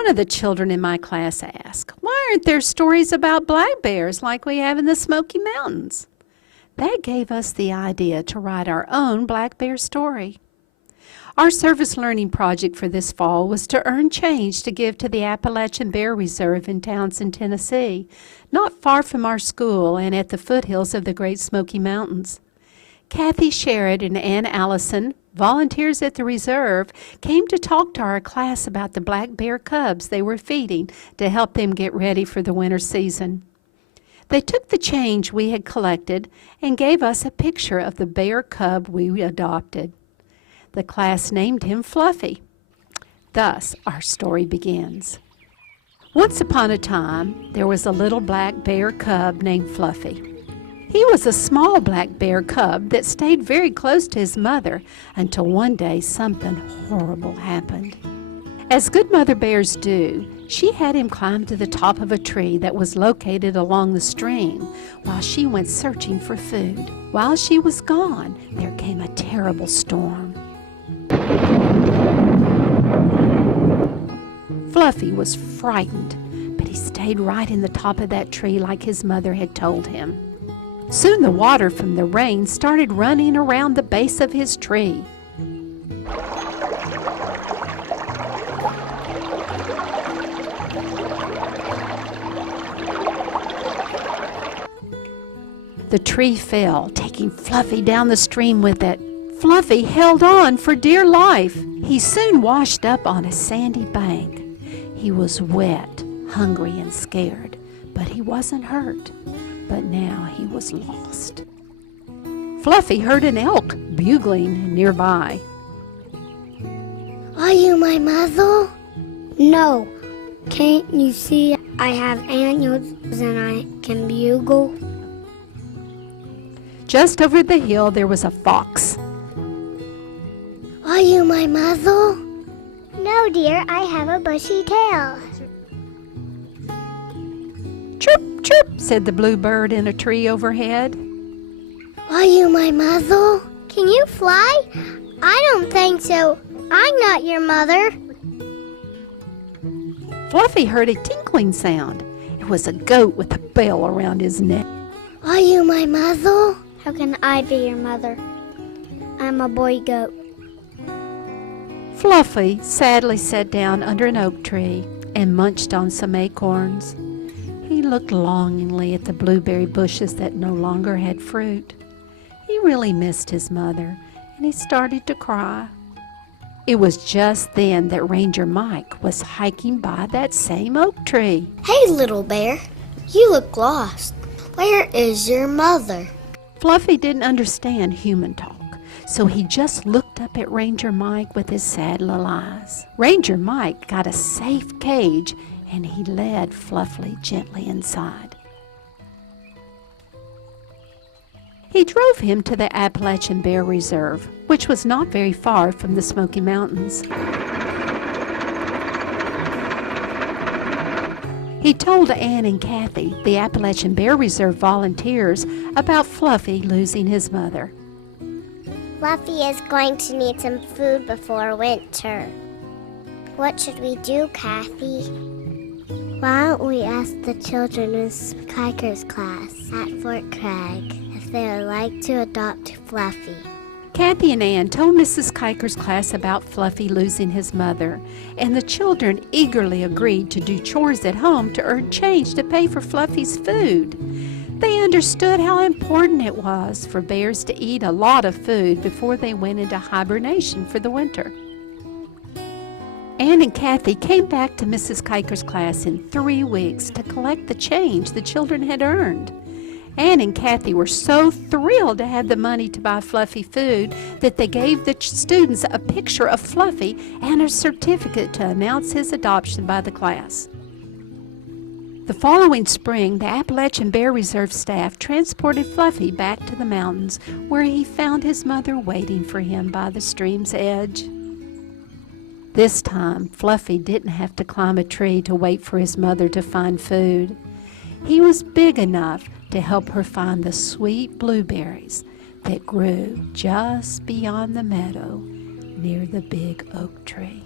One of the children in my class asked, "Why aren't there stories about black bears like we have in the Smoky Mountains?" That gave us the idea to write our own black bear story. Our service learning project for this fall was to earn change to give to the Appalachian Bear Reserve in Townsend, Tennessee, not far from our school and at the foothills of the Great Smoky Mountains. Kathy Sherrod and Ann Allison, volunteers at the reserve, came to talk to our class about the black bear cubs they were feeding to help them get ready for the winter season. They took the change we had collected and gave us a picture of the bear cub we adopted. The class named him Fluffy. Thus, our story begins. Once upon a time, there was a little black bear cub named Fluffy. He was a small black bear cub that stayed very close to his mother until one day something horrible happened. As good mother bears do, she had him climb to the top of a tree that was located along the stream while she went searching for food. While she was gone, there came a terrible storm. Fluffy was frightened, but he stayed right in the top of that tree like his mother had told him. Soon the water from the rain started running around the base of his tree. The tree fell, taking Fluffy down the stream with it. Fluffy held on for dear life. He soon washed up on a sandy bank. He was wet, hungry, and scared, but he wasn't hurt. But now he was lost. Fluffy heard an elk bugling nearby. Are you my mother? No. Can't you see I have antlers and I can bugle? Just over the hill there was a fox. Are you my mother? No, dear, I have a bushy tail. Chirp, chirp, said the bluebird in a tree overhead. Are you my mother? Can you fly? I don't think so. I'm not your mother. Fluffy heard a tinkling sound. It was a goat with a bell around his neck. Are you my mother? How can I be your mother? I'm a boy goat. Fluffy sadly sat down under an oak tree and munched on some acorns. He looked longingly at the blueberry bushes that no longer had fruit. He really missed his mother, and he started to cry. It was just then that Ranger Mike was hiking by that same oak tree. Hey, little bear, you look lost. Where is your mother? Fluffy didn't understand human talk, so he just looked up at Ranger Mike with his sad little eyes. Ranger Mike got a safe cage, and he led Fluffy gently inside. He drove him to the Appalachian Bear Reserve, which was not very far from the Smoky Mountains. He told Ann and Kathy, the Appalachian Bear Reserve volunteers, about Fluffy losing his mother. Fluffy is going to need some food before winter. What should we do, Kathy? Why don't we ask the children in Kiker's class at Fort Craig if they would like to adopt Fluffy? Kathy and Ann told Mrs. Kiker's class about Fluffy losing his mother, and the children eagerly agreed to do chores at home to earn change to pay for Fluffy's food. They understood how important it was for bears to eat a lot of food before they went into hibernation for the winter. Ann and Kathy came back to Mrs. Kiker's class in 3 weeks to collect the change the children had earned. Ann and Kathy were so thrilled to have the money to buy Fluffy food that they gave the students a picture of Fluffy and a certificate to announce his adoption by the class. The following spring, the Appalachian Bear Reserve staff transported Fluffy back to the mountains where he found his mother waiting for him by the stream's edge. This time, Fluffy didn't have to climb a tree to wait for his mother to find food. He was big enough to help her find the sweet blueberries that grew just beyond the meadow near the big oak tree.